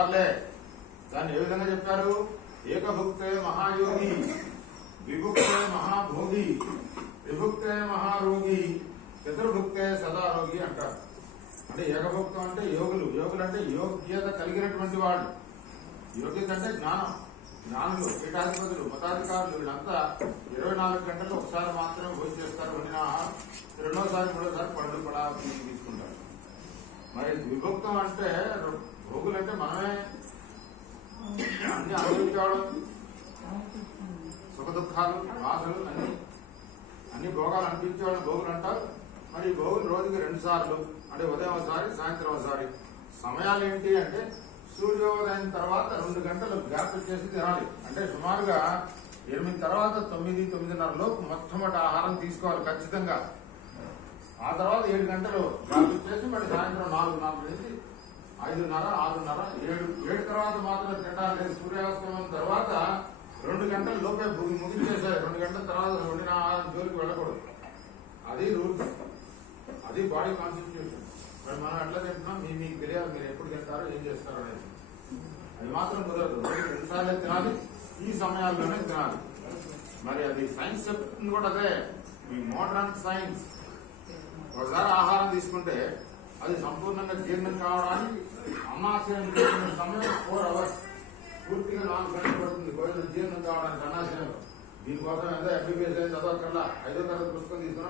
సార్లే. దాన్ని ఏ విధంగా చెప్పారు? ఏకభుక్తే మహాయోగి, విభుక్తే మహాభోగి, విభుక్తే మహారోగి, చతుర్భుక్తే సదారోగి అంటారు. అంటే ఏకభుక్తం అంటే యోగులు. యోగులు అంటే యోగ్యత కలిగినటువంటి వాళ్ళు. యోగ్యత అంటే జ్ఞానం. జ్ఞానులు, పీఠాధిపతులు, మతాధికారులు వీళ్ళంతా 24 గంటలు ఒకసారి మాత్రమే భోజనం చేస్తారు. వండిన రెండోసారి మూడోసారి పండ్లు కూడా తీసుకుంటారు. మరి విభక్తం అంటే భోగులు అంటే మనమే అన్ని అనుభవించడం, సుఖ దుఃఖాలు, బాధలు అన్ని భోగాలు అనిపించేవాళ్ళు భోగులు అంటారు. మరి ఈ భోగులు రోజుకి 2 సార్లు, అంటే ఉదయం ఒకసారి, సాయంత్రం ఒకసారి. సమయాలు ఏంటి అంటే సూర్యోదయం తర్వాత 2 గంటలు గ్యాప్ చేసి తినాలి. అంటే సుమారుగా 8 తర్వాత 9, 9:30 లోపు మొట్టమొదటి ఆహారం తీసుకోవాలి ఖచ్చితంగా. ఆ తర్వాత 7 గంటలు గ్యాప్ చేసి మళ్ళీ సాయంత్రం 4 నుంచి 5:30, 6:30, 7 తర్వాత మాత్రం తినాలి. సూర్యాస్తమయం తర్వాత 2 గంటల లోపే ముగించేసారు. 2 గంటల తర్వాత వండిన ఆహారం జోలికి వెళ్ళకూడదు. అది రూల్స్, అది బాడీ కాన్స్టిట్యూషన్. మరి మనం ఎట్లా తింటున్నాం మీకు తెలియాలి. మీరు ఎప్పుడు తింటారో ఏం చేస్తారో అనేది. అది మాత్రం కుదరదు. 2 సార్లే తినాలి, ఈ సమయాల్లోనే తినాలి. మరి అది సైన్స్ చెప్తుంది కూడా అదే. మీ మోడర్న్ సైన్స్ ఒకసారి ఆహారం తీసుకుంటే అది సంపూర్ణంగా జీర్ణం కావడానికి అన్నాశయం సమయం 4 hours, పూర్తిగా 4 గంటలు పడుతుంది భోజనం జీర్ణం కావడానికి అన్నాశయంలో. దీనికోసం ఎంత ఎంబీబీఎస్ చదవకల్లా 5వ తరగతి పుస్తకం తీసుకున్నా